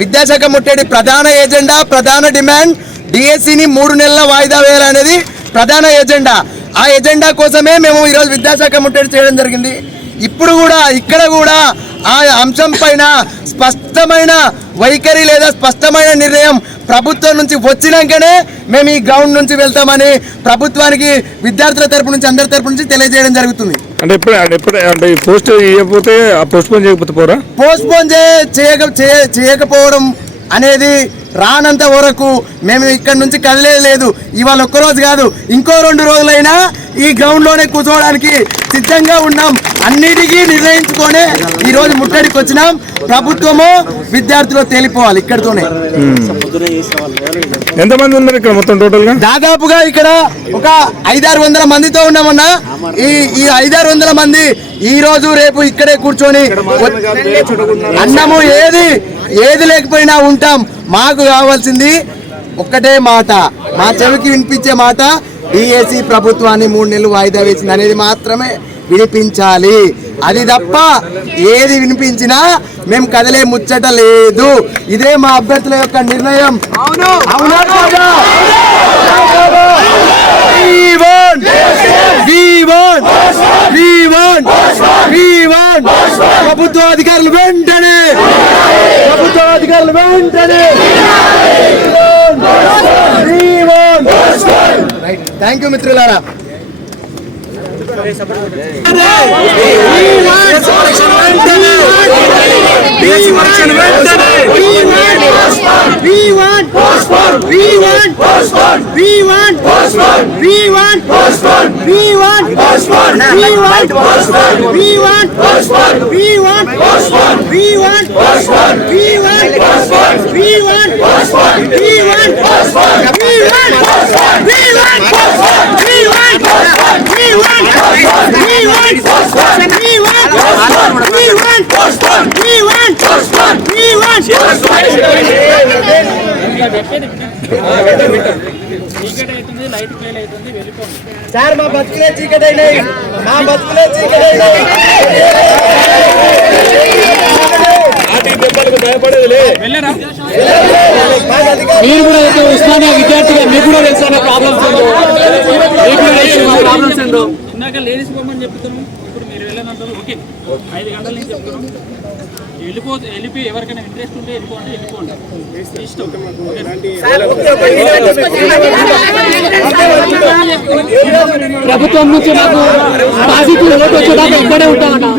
విద్యాశాఖ ముట్టడి ప్రధాన ఎజెండా, ప్రధాన డిమాండ్ డిఎస్సిని 3 నెలల వాయిదా వేయాలనేది ప్రధాన ఎజెండా. ఆ ఎజెండా కోసమే మేము ఈరోజు విద్యాశాఖ ముట్టడి చేయడం జరిగింది. ఇప్పుడు కూడా ఇక్కడ కూడా ఆ అంశం పైన స్పష్టమైన వైఖరి లేదా స్పష్టమైన నిర్ణయం ప్రభుత్వం నుంచి వచ్చినాకనే మేము ఈ గ్రౌండ్ నుంచి వెళ్తామని ప్రభుత్వానికి విద్యార్థుల తరపు నుంచి అందరి తరపు నుంచి తెలియజేయడం జరుగుతుంది. పోస్ట్పోన్ చేయకపోవడం అనేది రానంత వరకు మేము ఇక్కడ నుంచి కదిలేదు. ఇవాళ ఒక్కరోజు కాదు, ఇంకో 2 రోజులైనా ఈ గ్రౌండ్లోనే కూర్చోవడానికి సిద్ధంగా ఉన్నాం. అన్నిటికీ నిర్ణయించుకొని ఈరోజు ముట్టడికి వచ్చినాం. ప్రభుత్వము విద్యార్థులు తేలిపోవాలి. ఇక్కడతోనే ఎంతమంది ఉన్నారు ఇక్కడ మొత్తం టోటల్ గా? దాదాపుగా ఇక్కడ ఒక 500-600 మందితో ఉన్నామన్నా. ఈ 500-600 మంది ఈ రోజు రేపు ఇక్కడే కూర్చొని అన్నము ఏది లేకపోయినా ఉంటాం. మాకు కావాల్సింది ఒక్కటే మాట, మా చెవికి వినిపించే మాట, డిఎస్సి ప్రభుత్వాన్ని 3 నెలలు వాయిదా వేసింది అనేది మాత్రమే వినిపించాలి. అది తప్ప ఏది వినిపించినా మేము కదిలే ముచ్చట లేదు. ఇదే మా అభ్యర్థుల యొక్క నిర్ణయం. ప్రభుత్వ అధికారులు వెంటనే థ్యాంక్ యూ మిత్రులారా. సార్ మా బతుకులే చీకటైనాయి, మా బతుకులే చీకటైనాయి. మీరు కూడా ఉస్మానియా విద్యార్థిగా మీకు కూడా తెలుసా ప్రాబ్లమ్స్ ఏంటో? ఇందాక లేడీస్ బొమ్మని చెప్తున్నాం, ఇప్పుడు మీరు వెళ్ళనంటారు. ఓకే, 5 గంటల నుంచి చెప్తున్నాం. వెళ్ళిపోయి ఎవరికైనా ఇంట్రెస్ట్ ఉంటే వెళ్ళిపోండి. ఇష్టం ప్రభుత్వం నుంచి మాకు పాజిటివ్ ఓటు వచ్చేదాకా ఇక్కడే ఉంటామన్నా.